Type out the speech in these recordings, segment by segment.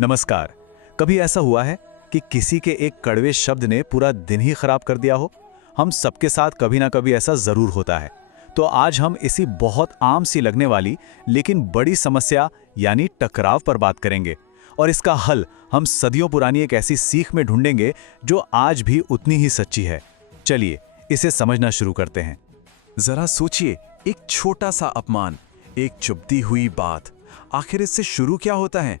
नमस्कार। कभी ऐसा हुआ है कि किसी के एक कड़वे शब्द ने पूरा दिन ही खराब कर दिया हो? हम सबके साथ कभी ना कभी ऐसा जरूर होता है। तो आज हम इसी बहुत आम सी लगने वाली लेकिन बड़ी समस्या यानी टकराव पर बात करेंगे और इसका हल हम सदियों पुरानी एक ऐसी सीख में ढूंढेंगे जो आज भी उतनी ही सच्ची है। चलिए इसे समझना शुरू करते हैं। जरा सोचिए, एक छोटा सा अपमान, एक चुभती हुई बात, आखिर इससे शुरू क्या होता है?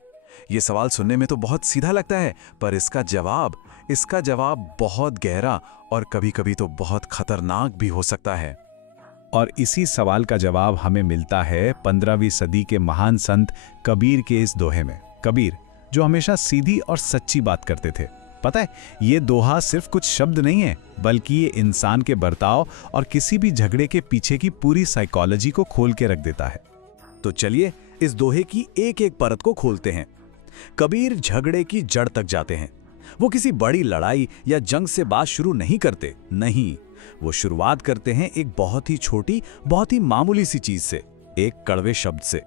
ये सवाल सुनने में तो बहुत सीधा लगता है, पर इसका जवाब बहुत गहरा और कभी-कभी तो बहुत खतरनाक भी हो सकता है। और इसी सवाल का जवाब हमें मिलता है 15वीं सदी के महान संत कबीर के इस दोहे में। कबीर जो हमेशा सीधी और सच्ची बात करते थे। पता है, ये दोहा सिर्फ कुछ शब्द नहीं है, बल्कि ये इंसान के बर्ताव और किसी भी झगड़े के पीछे की पूरी साइकोलॉजी को खोल के रख देता है। तो चलिए इस दोहे की एक एक परत को खोलते हैं। कबीर झगड़े की जड़ तक जाते हैं। वो किसी बड़ी लड़ाई या जंग से बात शुरू नहीं करते, नहीं, वो शुरुआत करते हैं एक बहुत ही छोटी, बहुत ही मामूली सी चीज से, एक कड़वे शब्द से।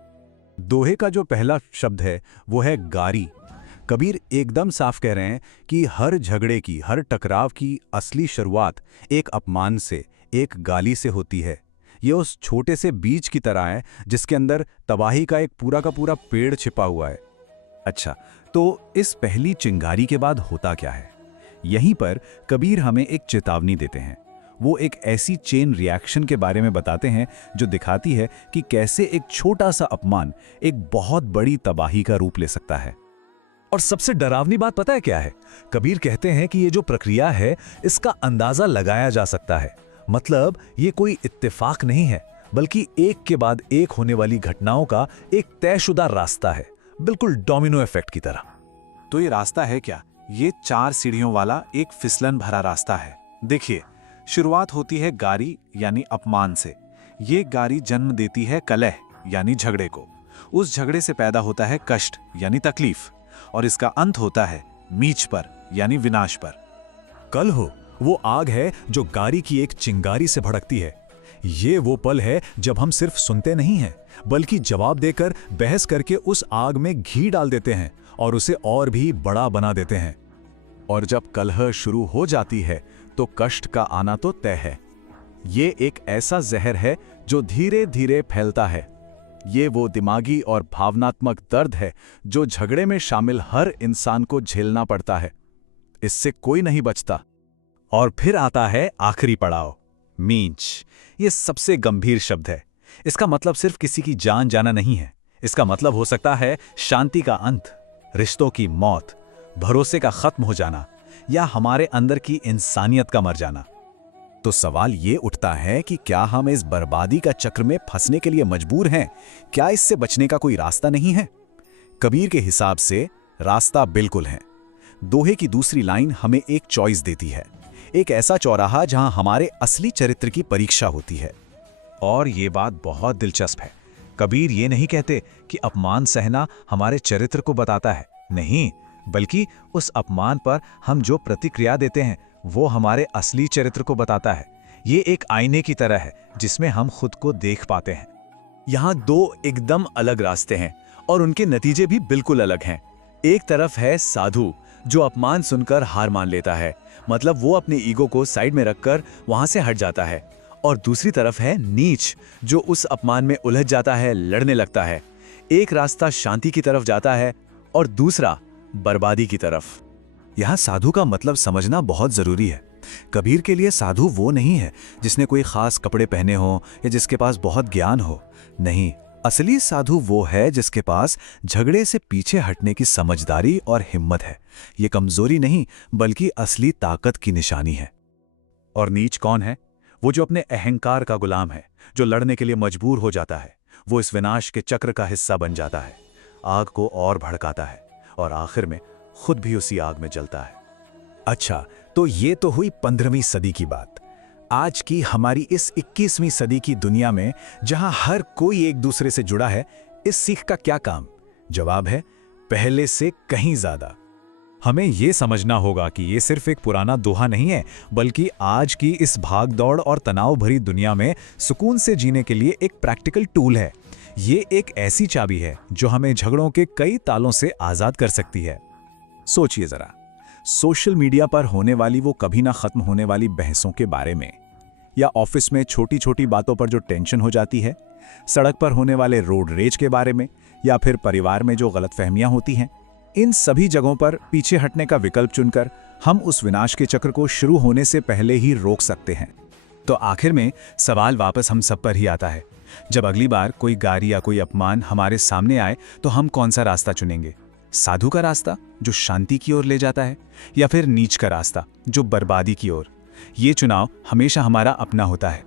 दोहे का जो पहला शब्द है वो है गारी। कबीर एकदम साफ कह रहे हैं कि हर झगड़े की, हर टकराव की असली शुरुआत एक अपमान से, एक गाली से होती है। ये उस छोटे से बीज की तरह है जिसके अंदर तबाही का एक पूरा का पूरा पेड़ छिपा हुआ है। अच्छा, तो इस पहली चिंगारी के बाद होता क्या है? यहीं पर कबीर हमें एक चेतावनी देते हैं। वो एक ऐसी चेन रिएक्शन के बारे में बताते हैं जो दिखाती है कि कैसे एक छोटा सा अपमान एक बहुत बड़ी तबाही का रूप ले सकता है। और सबसे डरावनी बात पता है क्या है? कबीर कहते हैं कि ये जो प्रक्रिया है इसका अंदाजा लगाया जा सकता है। मतलब ये कोई इत्तेफाक नहीं है, बल्कि एक के बाद एक होने वाली घटनाओं का एक तयशुदा रास्ता है, बिल्कुल डोमिनो इफेक्ट की तरह। तो ये रास्ता है क्या? ये 4 सीढ़ियों वाला एक फिसलन भरा रास्ता है। देखिए, शुरुआत होती है गारी यानी अपमान से। ये गारी जन्म देती है कलह यानी झगड़े को। उस झगड़े से पैदा होता है कष्ट यानी तकलीफ, और इसका अंत होता है मीच पर यानी विनाश पर। कलह वो आग है जो गारी की एक चिंगारी से भड़कती है। ये वो पल है जब हम सिर्फ सुनते नहीं हैं, बल्कि जवाब देकर, बहस करके उस आग में घी डाल देते हैं और उसे और भी बड़ा बना देते हैं। और जब कलह शुरू हो जाती है तो कष्ट का आना तो तय है। ये एक ऐसा जहर है जो धीरे धीरे फैलता है। ये वो दिमागी और भावनात्मक दर्द है जो झगड़े में शामिल हर इंसान को झेलना पड़ता है। इससे कोई नहीं बचता। और फिर आता है आखिरी पड़ाव, मींच। ये सबसे गंभीर शब्द है। इसका मतलब सिर्फ किसी की जान जाना नहीं है। इसका मतलब हो सकता है शांति का अंत, रिश्तों की मौत, भरोसे का खत्म हो जाना, या हमारे अंदर की इंसानियत का मर जाना। तो सवाल ये उठता है कि क्या हम इस बर्बादी का चक्र में फंसने के लिए मजबूर हैं? क्या इससे बचने का कोई रास्ता नहीं है? कबीर के हिसाब से रास्ता बिल्कुल है। दोहे की दूसरी लाइन हमें एक चॉइस देती है, एक ऐसा चौराहा जहां हमारे असली चरित्र की परीक्षा होती है। और ये बात बहुत दिलचस्प है। कबीर ये नहीं कहते कि अपमान सहना हमारे चरित्र को बताता है, नहीं, बल्कि उस अपमान पर हम जो प्रतिक्रिया देते हैं वो हमारे असली चरित्र को बताता है। ये एक आईने की तरह है जिसमें हम खुद को देख पाते हैं। यहाँ 2 एकदम अलग रास्ते हैं और उनके नतीजे भी बिल्कुल अलग हैं। एक तरफ है साधु जो अपमान सुनकर हार मान लेता है, मतलब वो अपने ईगो को साइड में रखकर वहां से हट जाता है। और दूसरी तरफ है नीच जो उस अपमान में उलझ जाता है, लड़ने लगता है। एक रास्ता शांति की तरफ जाता है और दूसरा बर्बादी की तरफ। यहाँ साधु का मतलब समझना बहुत जरूरी है। कबीर के लिए साधु वो नहीं है जिसने कोई खास कपड़े पहने हो या जिसके पास बहुत ज्ञान हो। नहीं, असली साधु वो है जिसके पास झगड़े से पीछे हटने की समझदारी और हिम्मत है। ये कमजोरी नहीं, बल्कि असली ताकत की निशानी है। और नीच कौन है? वो जो अपने अहंकार का गुलाम है, जो लड़ने के लिए मजबूर हो जाता है। वो इस विनाश के चक्र का हिस्सा बन जाता है, आग को और भड़काता है और आखिर में खुद भी उसी आग में जलता है। अच्छा, तो ये तो हुई 15वीं सदी की बात। आज की हमारी इस 21वीं सदी की दुनिया में जहां हर कोई एक दूसरे से जुड़ा है, इस सीख का क्या काम? जवाब है पहले से कहीं ज्यादा। हमें यह समझना होगा कि ये सिर्फ एक पुराना दोहा नहीं है, बल्कि आज की इस भागदौड़ और तनाव भरी दुनिया में सुकून से जीने के लिए एक प्रैक्टिकल टूल है। ये एक ऐसी चाबी है जो हमें झगड़ों के कई तालों से आजाद कर सकती है। सोचिए जरा, सोशल मीडिया पर होने वाली वो कभी ना खत्म होने वाली बहसों के बारे में, या ऑफिस में छोटी छोटी बातों पर जो टेंशन हो जाती है, सड़क पर होने वाले रोड रेज के बारे में, या फिर परिवार में जो गलतफहमियां होती हैं। इन सभी जगहों पर पीछे हटने का विकल्प चुनकर हम उस विनाश के चक्र को शुरू होने से पहले ही रोक सकते हैं। तो आखिर में सवाल वापस हम सब पर ही आता है, जब अगली बार कोई गारी या कोई अपमान हमारे सामने आए तो हम कौन सा रास्ता चुनेंगे? साधु का रास्ता जो शांति की ओर ले जाता है, या फिर नीच का रास्ता जो बर्बादी की ओर? ये चुनाव हमेशा हमारा अपना होता है।